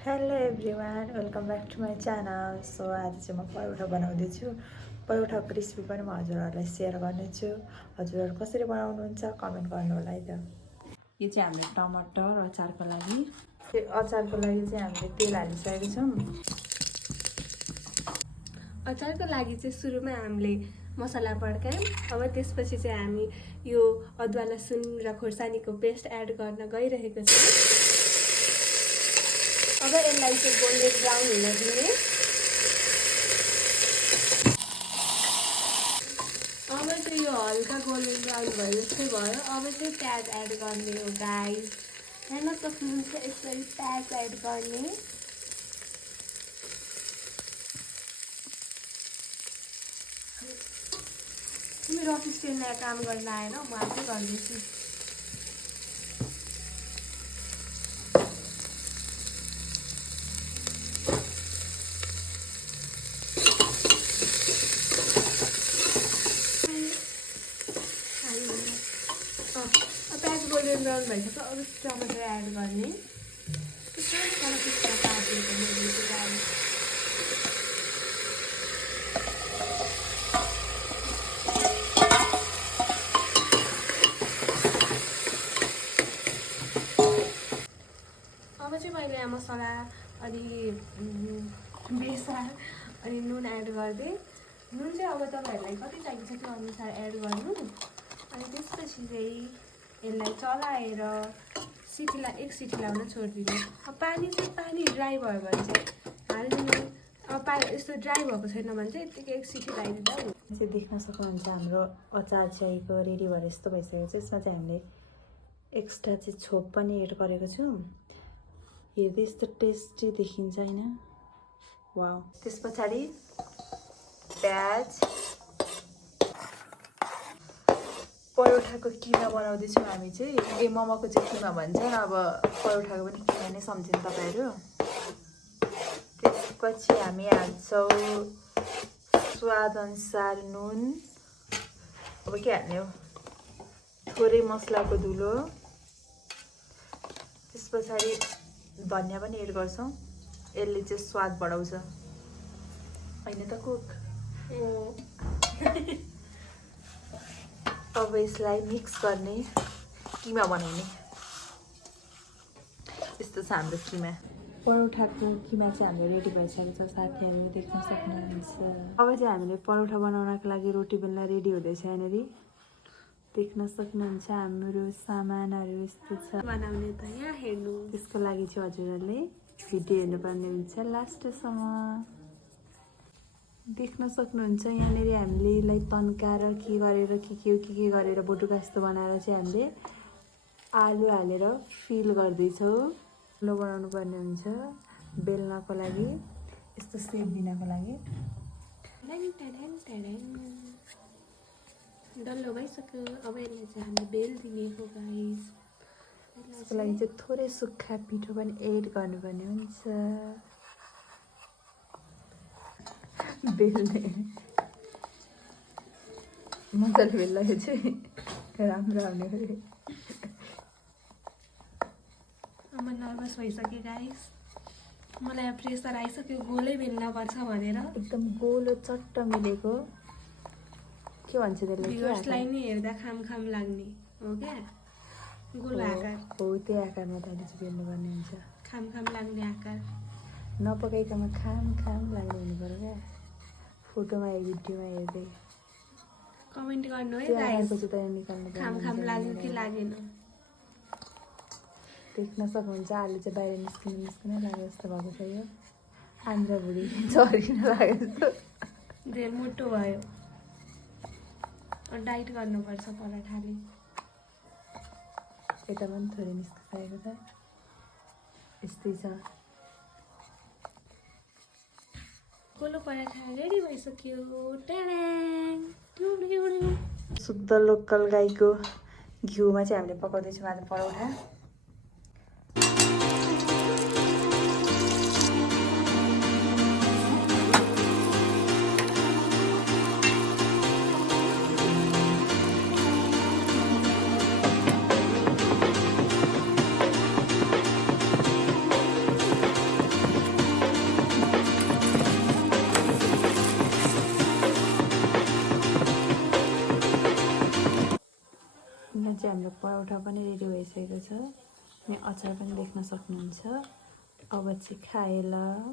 Hello everyone, welcome back to my channel. So आज चाहिँ म परौठा बनाउँदैछु। परौठाको रेसिपी पनि म हजुरहरूलाई सेयर गर्नेछु। हजुरहरू कसरी बनाउनुहुन्छ कमेन्ट गर्नु होला है त। यो चाहिँ हामीले टमाटर अचारको लागि चाहिँ हामीले तेल हालिसकेको छौँ। अचारको लागि चाहिँ सुरुमा हामीले मसला पड्कायौँ। अब त्यसपछि चाहिँ हामी यो अदुवा लसुन र खोर्सानीको पेस्ट एड गर्न गइरहेको छौँ। अब यसलाई चाहिँ गोल्डन ब्राउन हुन दिने। अब चाहिँ यो हल्का गोल्डन ब्राउन भयो जस्तै भयो। अब चाहिँ प्याज एड गर्ने हो गाइस। हेर्न सक्नुहुन्छ यसरी प्याज एड गर्ने। मेरो अफिस ट्रेनमा काम गर्न आएर म आफै गर्दैछु। प्याज गोल्डन ब्राउन भइसक्यो। अब टमाटर एड गर्ने। अब चाहिँ मैले यहाँ मसला अनि बेसार अनि नुन एड गरिदिएँ। नुन चाहिँ अब तपाईँहरूलाई कति चाहिन्छ त्यो अनुसार एड गर्नु। अनि त्यसपछि चाहिँ यसलाई चलाएर एक सिटी लाउन छोडिदिनु। अब पानी ड्राई भयो भने चाहिँ हालिदिनु। अब यस्तो ड्राई भएको छैन भने चाहिँ यत्तिकै एक सिटी लगाइदिँदा हुन्छ। चाहिँ देख्न सक्नुहुन्छ हाम्रो अचार चाहिएको रेडी भएर यस्तो भइसकेको छ। यसमा चाहिँ हामीले एक्स्ट्रा चाहिँ छोप पनि एड गरेको छौँ। हेर्दै यस्तो टेस्टी देखिन्छ होइन? वाउ। त्यस पछाडि प्याज, परोठाको किमा बनाउँदैछौँ हामी चाहिँ। मोमोको चाहिँ किमा भन्छन्, अब परोठाको पनि किमा नै सम्झिनु तपाईँहरू। त्यसपछि हामी हाल्छौँ स्वादअनुसार नुन। अब के हाल्ने हो, थोरै मसलाको धुलो। त्यस पछाडि धनिया पनि एड गर्छौँ। यसले चाहिँ स्वाद बढाउँछ होइन त कुक? अब यसलाई मिक्स गर्ने, किमा बनाउने। यस्तो छ हाम्रो किमा। परोठाको किमा चाहिँ हाम्रो रेडी भइसकेको छ, साथीहरू देख्न सक्नुहुन्छ। अब चाहिँ हामीले परोठा बनाउनको लागि रोटी बेल्न रेडी हुँदैछ यहाँनिर देख्न सक्नुहुन्छ। हाम्रो सामानहरू यस्तो छ बनाउने त यहाँ हेर्नु। त्यसको लागि चाहिँ हजुरहरूले भिडियो हेर्नुपर्ने हुन्छ लास्टसम्म। देख्न सक्नुहुन्छ यहाँनिर हामीले यसलाई तन्काएर के गरेर बोटुका जस्तो बनाएर चाहिँ हामीले आलु हालेर फिल गर्दैछौँ। आलु बनाउनु पर्ने हुन्छ बेल्नको लागि, यस्तो सेप दिनको लागि। डल्लो भइसक्यो। अब यसलाई चाहिँ हामीले बेल दिने हो गाइस। यसको लागि चाहिँ थोरै सुक्खा पिठो पनि एड गर्नुपर्ने हुन्छ। बेल्ने मजाले बेल्दाखेरि चाहिँ राम्रो आउने गरे। अब नर्भस भइसक्यो गाइस। मलाई अब प्रेसर आइसक्यो गोलै बेल्न पर्छ भनेर। एकदम गोलो चट्ट मिलेको के भन्छ त्यसलाई? भ्युअर्सलाई नि हेर्दा खाम लाग्ने हो क्या, गोलो आकार। हो त्यही आकारमा तैँले चाहिँ बेल्नुपर्ने हुन्छ। खाम लाग्ने आकार नपकाइकमा खाम लाग्ने हुनु पर्यो क्या। फोटोमा भिडियोमा हेर्दै कमेन्ट गर्नु है त्यो गाइस। आकारको चाहिँ तैँले निकाल्नु खाम लाग्यो कि लागेन। देख्न सक्नुहुन्छ आलु चाहिँ बाहिर निस्किन लाग्यो जस्तो भएको छ। यो आन्द्रा भुँडी झरिन लाग्यो जस्तो धेर मोटो भयो। डाइट गर्नुपर्छ पराठाले। यता पनि थोरै निस्किसकेको छ। यस्तै छ। गोलो पराठा रेडी भइसक्यो। शुद्ध लोकल गाईको घिउमा चाहिँ हामीले पकाउँदैछौँ आज परोठा। साइडमा चाहिँ हाम्रो परौठा पनि रेडी भइसकेको छ। अनि अचार पनि देख्न सक्नुहुन्छ। अब चाहिँ खाएला।